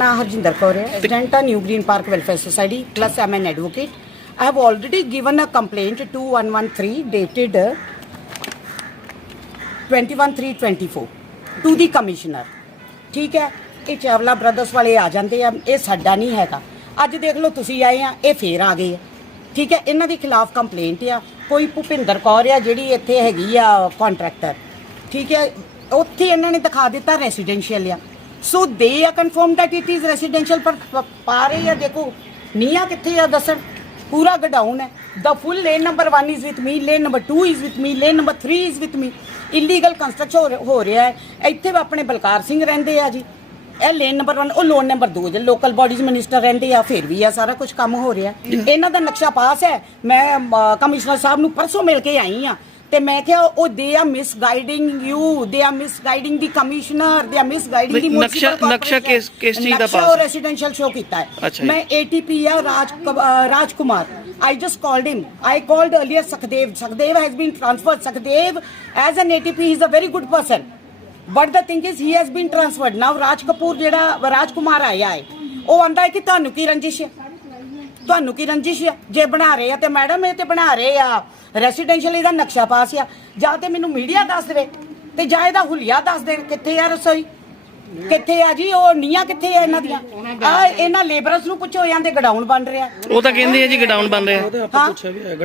ਨਾਮ ਹਰਜਿੰਦਰ ਕੌਰ ਹੈ ਪ੍ਰੈਜ਼ੀਡੈਂਟ ਆ new green park welfare society plus M N advocate I have already given a complaint to 113 dated 21/3/24 to the commissioner. ਠੀਕ ਹੈ ਇਹ Chawla brothers ਵਾਲੇ ਆ ਜਾਂਦੇ ਆ ਇਹ ਸਾਡਾ ਨਹੀਂ ਹੈਗਾ ਅੱਜ ਦੇਖ ਲਓ ਤੁਸੀਂ ਆਏ ਆ ਇਹ ਫੇਰ ਆ ਗਏ ਆ ਠੀਕ ਹੈ ਇਹਨਾਂ ਦੇ ਖਿਲਾਫ ਕੰਪਲੇਂਟ ਆ ਕੋਈ ਭੁਪਿੰਦਰ ਕੌਰ ਆ ਜਿਹੜੀ ਇੱਥੇ ਹੈਗੀ ਆ ਕੰਟਰੈਕਟਰ ਠੀਕ ਹੈ ਉੱਥੇ ਇਹਨਾਂ ਨੇ ਦਿਖਾ ਦਿੱਤਾ ਰੈਸੀਡੈਂਸ਼ੀਅਲ ਆ ਸੋ ਦੇ ਆ confirm that it is residential ਪਰ ਪ- ਰਹੇ ਆ ਦੇਖੋ ਨੀਆ ਕਿੱਥੇ ਆ ਦੱਸਣ ਪੂਰਾ ਗਡਾਊਨ ਹੈ ਦਾ full lane number 1 is with me lane number 2 is with me lane number 3 is with me illegal construction ਹੋ ਰਿਹਾ ਹੈ ਇੱਥੇ ਆਪਣੇ ਬਲਕਾਰ ਸਿੰਘ ਰਹਿੰਦੇ ਆ ਜੀ ਇਹ ਲੇਨ ਨੰਬਰ 1 ਉਹ ਲੋਨ ਨੰਬਰ 2 ਜੇ ਲੋਕਲ ਬਾਡੀਜ਼ ਮਿਨਿਸਟਰ ਰਹਿੰਦੇ ਆ ਫਿਰ ਵੀ ਆ ਸਾਰਾ ਕੁਝ ਕੰਮ ਹੋ ਰਿਹਾ ਇਹਨਾਂ ਦਾ ਨਕਸ਼ਾ ਪਾਸ ਹੈ ਮੈਂ ਕਮਿਸ਼ਨਰ ਸਾਹਿਬ ਨੂੰ ਪਰਸੋਂ ਮਿਲ ਕੇ ਆਈ ਆ ਤੇ ਮੈਂ ਕਿਹਾ ਉਹ ਦੇ ਆ ਮਿਸਗਾਈਡਿੰਗ ਯੂ ਦੇ ਆ ਮਿਸਗਾਈਡਿੰਗ ਦੀ ਕਮਿਸ਼ਨਰ ਦੇ ਆ ਮਿਸਗਾਈਡਿੰਗ ਦੀ ਨਕਸ਼ਾ ਨਕਸ਼ਾ ਕਿਸ ਕਿਸ ਚੀਜ਼ ਦਾ ਪਾਸ ਰੈਜ਼ੀਡੈਂਸ਼ੀਅਲ ਸ਼ੋ ਕੀਤਾ ਹੈ ਮੈਂ ਏਟੀਪੀ ਆ ਰਾਜ ਰਾਜਕੁਮਾਰ I just called him. I called earlier Sakdev. Sakdev has been transferred. Sakdev, as an ATP, he's a very good person. But the thing is, he has been transferred. Now Raj Kapoor, ਜਿਹੜਾ ਰਾਜ ਕੁਮਾਰ ਆਇਆ ਹੈ ਉਹ ਆਂਦਾ ਹੈ ਕਿ ਤੁਹਾਨੂੰ ਕੀ ਰੰਜਿਸ਼ ਹੈ ਤੁਹਾਨੂੰ ਕੀ ਰੰਜਿਸ਼ ਹੈ ਜੇ ਬਣਾ ਰਹੇ ਆ ਤੇ ਮੈਡਮ ਇਹ ਤੇ ਬਣਾ ਰਹੇ ਆ ਰੈਸੀਡੈਂਸ਼ੀਅਲ ਇਹਦਾ ਨਕਸ਼ਾ ਪਾਸ ਆ। ਜਾਂ ਤੇ ਮੈਨੂੰ ਮੀਡੀਆ ਦੱਸ ਦੇਵੇ ਤੇ ਜਾਂ ਇਹਦਾ ਹੁਲੀਆ ਦੱਸ ਦੇ ਕਿੱਥੇ ਆ ਰਸੋਈ? ਕਿੱਥੇ ਆ ਜੀ? ਉਹ ਨੀਆਂ ਕਿੱਥੇ ਆ ਇਹਨਾਂ ਦੀਆਂ? ਆ ਇਹਨਾਂ ਲੇਬਰਰਸ ਨੂੰ ਪੁੱਛੋ ਜਾਂਦੇ ਗਡਾਊਨ ਬਣ ਰਿਹਾ। ਉਹ ਤਾਂ ਕਹਿੰਦੇ ਆ ਜੀ ਗਡਾਊਨ ਬਣ ਰਿਹਾ।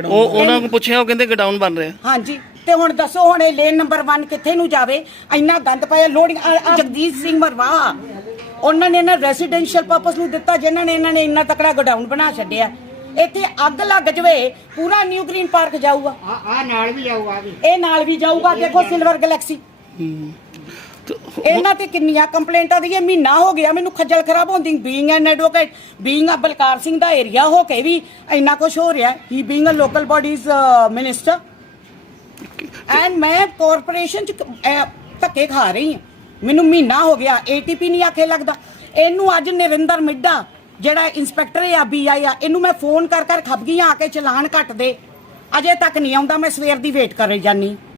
ਉਹ ਉਹਨਾਂ ਨੂੰ ਪੁੱਛਿਆ ਉਹ ਕਹਿੰਦੇ ਗਡਾਊਨ ਬਣ ਰਿਹਾ। ਹਾਂਜੀ। ਤੇ ਹੁਣ ਦੱਸੋ ਹੁਣ ਇਹ ਲੇਨ ਨੰਬਰ 1 ਕਿੱਥੇ ਨੂੰ ਜਾਵੇ? ਇੰਨਾ ਗੰਦ ਪਾਇਆ ਲੋਡਿੰਗ ਜਗਦੀਸ਼ ਸਿੰਘ ਮਰਵਾ। ਉਹਨਾਂ ਨੇ ਇਹਨਾਂ ਰੈਸੀਡੈਂਸ਼ੀਅਲ ਪਰਪਸ ਨੂੰ ਦਿੱਤਾ ਜਿਨ੍ਹਾਂ ਨੇ ਇਹਨਾਂ ਨੇ ਇੰਨਾ ਤਕੜਾ ਗਡਾਊਨ ਬਣਾ ਛੱਡਿਆ। ਇੱਥੇ ਅੱਗ ਲੱਗ ਜਵੇ ਪੂਰਾ ਨਿਊ ਗ੍ਰੀਨ ਪਾਰਕ ਜਾਊਗਾ। ਆ ਆ ਨਾਲ ਵੀ ਆਊਗਾ ਵੀ। ਇਹ ਨਾਲ ਵੀ ਜਾਊਗਾ ਦੇਖੋ ਸਿਲਵਰ ਗੈਲੈਕਸੀ ਇਹਨਾਂ ਤੇ ਕਿੰਨੀਆਂ ਕੰਪਲੇਂਟਾਂ ਦੀ ਮਹੀਨਾ ਹੋ ਗਿਆ ਮੈਨੂੰ ਖੱਜਲ ਖਰਾਬ ਹੁੰਦੀ। Being an advocate being a Balkar Singh the area ਹੋ ਕੇ ਵੀ ਇੰਨਾ ਕੁਝ ਹੋ ਰਿਹਾ। ਹੀ being a local bodies minister and ਮੈਂ ਕਾਰਪੋਰੇਸ਼ਨ ਚ ਧੱਕੇ ਖਾ ਰਹੀ ਹਾਂ। ਮੈਨੂੰ ਮਹੀਨਾ ਹੋ ਗਿਆ ਏਟੀਪੀ ਨਹੀਂ ਆਖੇ ਲੱਗਦਾ। ਇਹਨੂੰ ਅੱਜ ਨਰਿੰਦਰ ਮਿੱਡਾ ਜਿਹੜਾ ਇੰਸਪੈਕਟਰ ਆ ਬੀਆਈ ਆ, ਇਹਨੂੰ ਮੈਂ ਫੋਨ ਕਰ ਕਰ ਖੱਪ ਗਈ ਆ ਕੇ ਚਲਾਨ ਕੱਟ ਦੇ। ਅਜੇ ਤੱਕ ਨਹੀਂ ਆਉਂਦਾ, ਮੈਂ ਸਵੇਰ ਦੀ ਵੇਟ ਕਰ ਰਹੀ ਜਾਨੀ